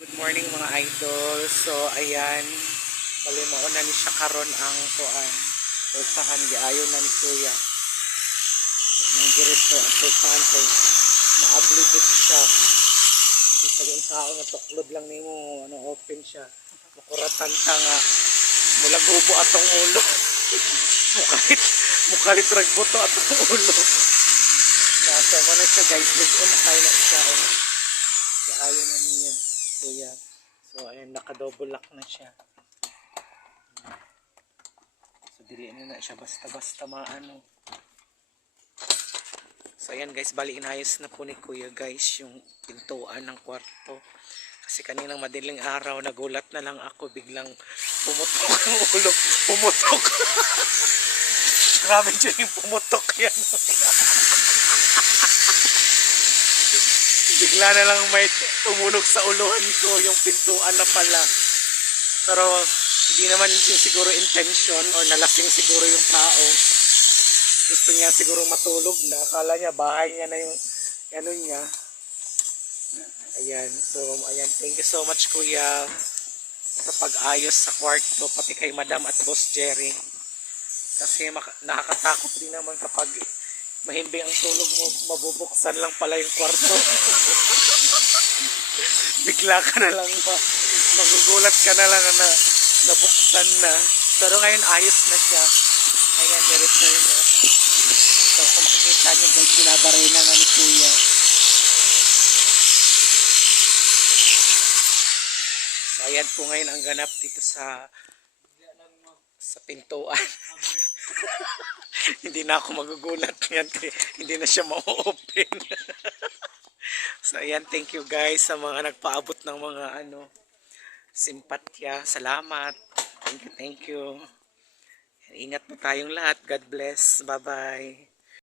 Good morning mga idol. So ayan, bali mauna ni siya karon ang kuan. Pulsahan giayon na ni Kuya. Nang dirito ang pulsahan kay maablibid siya. Isa din sa ako nga tuklod lang nimo ano open siya. Makuratan ta nga mula gubo atong ulo. mukalit ragbuto atong ulo. Nasa mo na siya guys, lig-on na kayo na siya. Giayon na niya. Kuya. So ayun, naka-double lock na siya. So dili na siya basta-basta maano. So ayan guys, bali inayos na po ni Kuya guys yung pintuan ng kwarto. Kasi kaninang madaling araw nagulat na lang ako, biglang pumutok ang ulo. Pumutok. Grabe dyan yung pumutok yan. Bigla na lang may tumunog sa uluhan ko yung pintuan na pala. Pero hindi naman yung siguro intention o nalasing siguro yung tao. Gusto niya siguro matulog na. Akala niya bahay niya na yung ano niya. Ayan. So ayan. Thank you so much Kuya sa pag-ayos sa kwarto. Pati kay Madam at Boss Jerry. Kasi nakakatakot din naman kapag mahimbing ang tulog mo, mabubuksan lang pala yung kwarto. Bigla ka na lang magugulat ka na lang na nabuksan na. Pero ngayon ayos na siya. Ayan, i-return na. So kung makikita nyo guys, binabaray na nga ni Kuya. So ayan po ngayon ang ganap dito sa pintuan. Hindi na ako magugulat yan kasi hindi na siya ma-open. So ayan, thank you guys sa mga nagpaabot ng mga simpatya. Salamat. Thank you, thank you. Ingat po tayong lahat. God bless. Bye-bye.